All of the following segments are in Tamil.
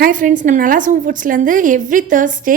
ஹாய் ஃப்ரெண்ட்ஸ், நம்ம நலாசோம் ஃபுட்ஸ்லேருந்து எவ்ரி தேர்ஸ்டே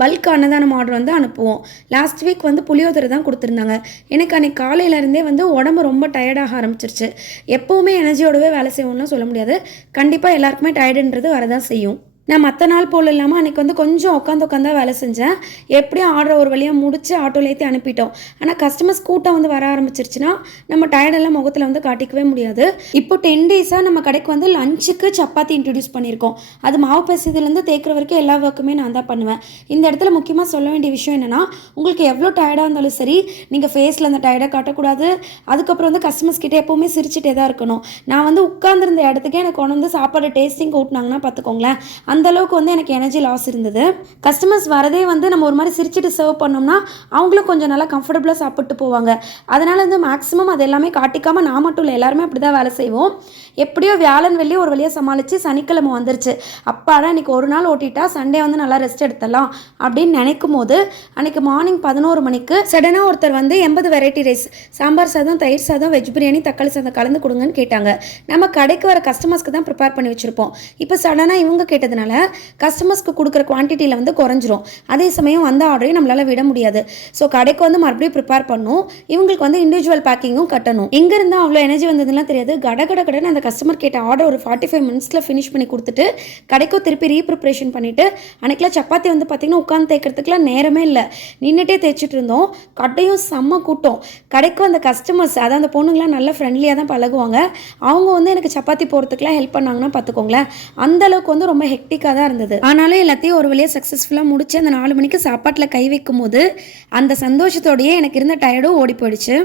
பல்க் அன்னதானம் ஆர்டர் வந்து அனுப்புவோம். லாஸ்ட் வீக் வந்து புளியோதரை தான் கொடுத்துருந்தாங்க. எனக்கு அன்றைக்கி காலையிலேருந்தே வந்து உடம்பு ரொம்ப டயர்டாக ஆரம்பிச்சிருச்சு. எப்போவுமே எனர்ஜியோடவே வேலை செய்வோம்லாம் சொல்ல முடியாது. கண்டிப்பாக எல்லாருக்குமே டயர்டுன்றது வரதான் செய்யும். நான் மற்ற நாள் போல் இல்லாமல் அன்றைக்கி வந்து கொஞ்சம் உட்காந்து வேலை செஞ்சேன். எப்படியும் ஆர்டர் ஒரு வழியாக முடித்து ஆட்டோவில் ஏற்றி அனுப்பிட்டோம். ஆனால் கஸ்டமர்ஸ் கூட்டம் வந்து வர ஆரம்பிச்சிருச்சுன்னா நம்ம டயர்டெல்லாம் முகத்தில் வந்து காட்டிக்கவே முடியாது. இப்போ 10 டேஸாக நம்ம கடைக்கு வந்து லஞ்சுக்கு சப்பாத்தி இன்ட்ரடியூஸ் பண்ணியிருக்கோம். அது மாவு பசிதுலேருந்து தேய்க்கிற வரைக்கும் எல்லா ஒர்க்குமே நான் தான் பண்ணுவேன். இந்த இடத்துல முக்கியமாக சொல்ல வேண்டிய விஷயம் என்னென்னா, உங்களுக்கு எவ்வளோ டயர்டாக இருந்தாலும் சரி, நீங்கள் ஃபேஸில் அந்த டயர்டாக காட்டக்கூடாது. அதுக்கப்புறம் வந்து கஸ்டமர்ஸ் கிட்டே எப்போவுமே சிரிச்சுட்டே தான் இருக்கணும். நான் வந்து உட்கார்ந்துருந்த இடத்துக்கே எனக்கு கொண்டு வந்து சாப்பாடு டேஸ்டிங் ஊட்டினாங்கன்னா பார்த்துக்கோங்களேன், அந்த அளவுக்கு வந்து எனக்கு எனர்ஜி லாஸ் இருந்தது. கஸ்டமர்ஸ் வரதே வந்து நம்ம ஒரு மாதிரி சிரிச்சுட்டு சர்வ் பண்ணோம்னா அவங்களும் கொஞ்சம் நல்லா கம்ஃபர்டபுளாக சாப்பிட்டு போவாங்க. அதனால் வந்து மேக்ஸிமம் அது எல்லாமே காட்டிக்காமல் நான் மட்டும் இல்லை, எல்லாருமே அப்படி தான் வேலை செய்வோம். எப்படியோ வியாழன் வெள்ளி ஒரு வழியாக சமாளித்து சனிக்கிழமை வந்துருச்சு. அப்பாடா இன்றைக்கி ஒரு நாள் ஓட்டிட்டா சண்டே வந்து நல்லா ரெஸ்ட் எடுத்துடலாம் அப்படின்னு நினைக்கும் போது அன்றைக்கி மார்னிங் 11 மணிக்கு சடனாக ஒருத்தர் வந்து 80 வெரைட்டி ரைஸ், சாம்பார் சாதம், தயிர் சாதம், வெஜ் பிரியாணி, தக்காளி சாதம் கலந்து கொடுங்கன்னு கேட்டாங்க. நம்ம கடைக்கு வர கஸ்டமர்ஸ்க்கு தான் ப்ரிப்பேர் பண்ணி வச்சுருப்போம். இப்போ சடனாக இவங்க கேட்டதுனால கஸ்டமர்ஸ்க்கு கொடுக்குற குவான்டிட்டியில் வந்து குறைஞ்சிரும். அதே சமயம் வந்த ஆர்டரையும் நம்மளால் விட முடியாது. ஸோ கடைக்கு வந்து மறுபடியும் ப்ரிப்பேர் பண்ணும். இவங்களுக்கு வந்து இண்டிவிஜுவல் பேக்கிங்கும் கட்டணும். எங்கேருந்து அவ்வளோ எனர்ஜி வந்ததுலாம் தெரியாது. கடன்னு அந்த கஸ்டமர் கேட்ட ஆர்டர் ஒரு 45 மினிட்ஸில் ஃபினிஷ் பண்ணி கொடுத்துட்டு கடைக்கும் திருப்பி ரீப்ரிப்ரேஷன் பண்ணிவிட்டு அன்றைக்கெலாம் சப்பாத்தி வந்து பார்த்திங்கன்னா உட்காந்து தேய்க்கிறதுக்குலாம் நேரமே இல்லை, நின்றுட்டே தேய்ச்சிட்டு இருந்தோம். கடையும் செம்ம கூட்டம். கடைக்கு அந்த கஸ்டமர்ஸ், அதாவது அந்த பொண்ணுங்களாம் நல்லா ஃப்ரெண்ட்லியாக தான் பழகுவாங்க. அவங்க வந்து எனக்கு சப்பாத்தி போகிறதுக்குலாம் ஹெல்ப் பண்ணாங்கன்னா பார்த்துக்கோங்களேன். அந்தளவுக்கு வந்து ரொம்ப ஹெக்டிக்காக தான் இருந்தது. ஆனாலும் எல்லாத்தையும் ஒரு வழியாக சக்ஸஸ்ஃபுல்லாக முடிச்சு அந்த 4 மணிக்கு சாப்பாட்டில் கை வைக்கும் போது அந்த சந்தோஷத்தோடையே எனக்கு இருந்த டயர்டும் ஓடி போயிடுச்சு.